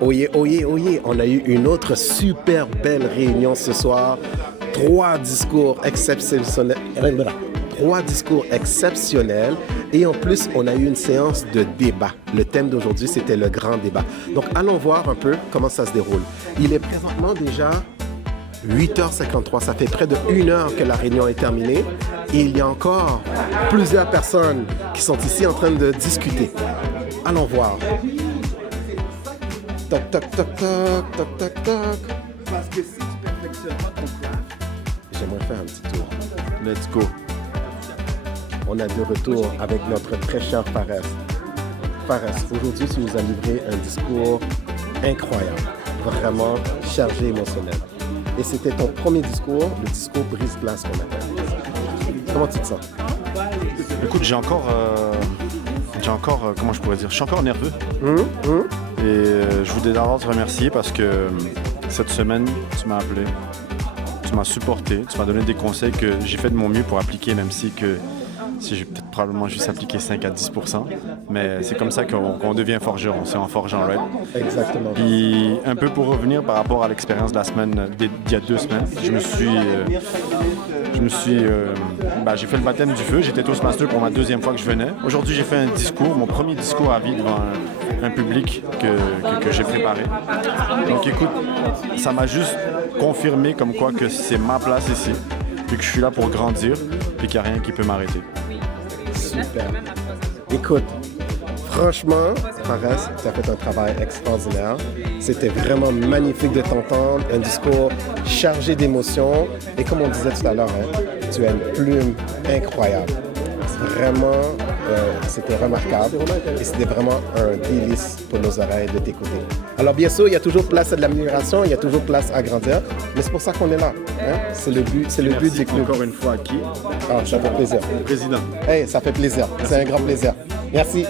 Oyez, oyez, oyez, on a eu une autre super belle réunion ce soir. 3 discours exceptionnels. Trois discours exceptionnels et en plus, on a eu une séance de débat. Le thème d'aujourd'hui, c'était le grand débat. Donc, allons voir un peu comment ça se déroule. Il est présentement déjà 8h53. Ça fait près de 1 heure que la réunion est terminée et il y a encore plusieurs personnes qui sont ici en train de discuter. Allons voir. Toc, toc, toc, toc, toc, toc, toc. Parce que si tu perfectionnes pas ton craft, J'aimerais faire un petit tour. Let's go. On a de retour avec notre très cher Fares. Fares, aujourd'hui, tu nous as livré un discours incroyable, vraiment chargé émotionnel. Et c'était ton premier discours, le discours brise-glace qu'on appelle. Comment tu te sens? Écoute, j'ai encore, comment je pourrais dire, je suis encore nerveux. Et je voulais d'abord te remercier parce que cette semaine, tu m'as appelé, tu m'as supporté, tu m'as donné des conseils que j'ai fait de mon mieux pour appliquer, même si j'ai peut-être probablement juste appliqué 5 à 10%. Mais c'est comme ça qu'on devient forgeron, c'est en forgeant, right? Exactement. Puis un peu pour revenir par rapport à l'expérience de la semaine, d'il y a 2 semaines, j'ai fait le baptême du feu, j'étais Toastmaster pour ma 2e fois que je venais. Aujourd'hui, j'ai fait un discours, mon premier discours à vie devant un public que j'ai préparé. Donc écoute, ça m'a juste confirmé comme quoi que c'est ma place ici, puis que je suis là pour grandir, puis qu'il n'y a rien qui peut m'arrêter. Super. Écoute, franchement, Fares, tu as fait un travail extraordinaire. C'était vraiment magnifique de t'entendre, un discours chargé d'émotions. Et comme on disait tout à l'heure, hein, tu as une plume incroyable. Vraiment, c'était remarquable et c'était vraiment un délice pour nos oreilles de t'écouter. Alors bien sûr, il y a toujours place à de l'amélioration, il y a toujours place à grandir, mais c'est pour ça qu'on est là. Hein? C'est le but du club. Encore une fois à qui? Ah, ça fait plaisir. Le président. Hey, ça fait plaisir. C'est un grand plaisir. Merci.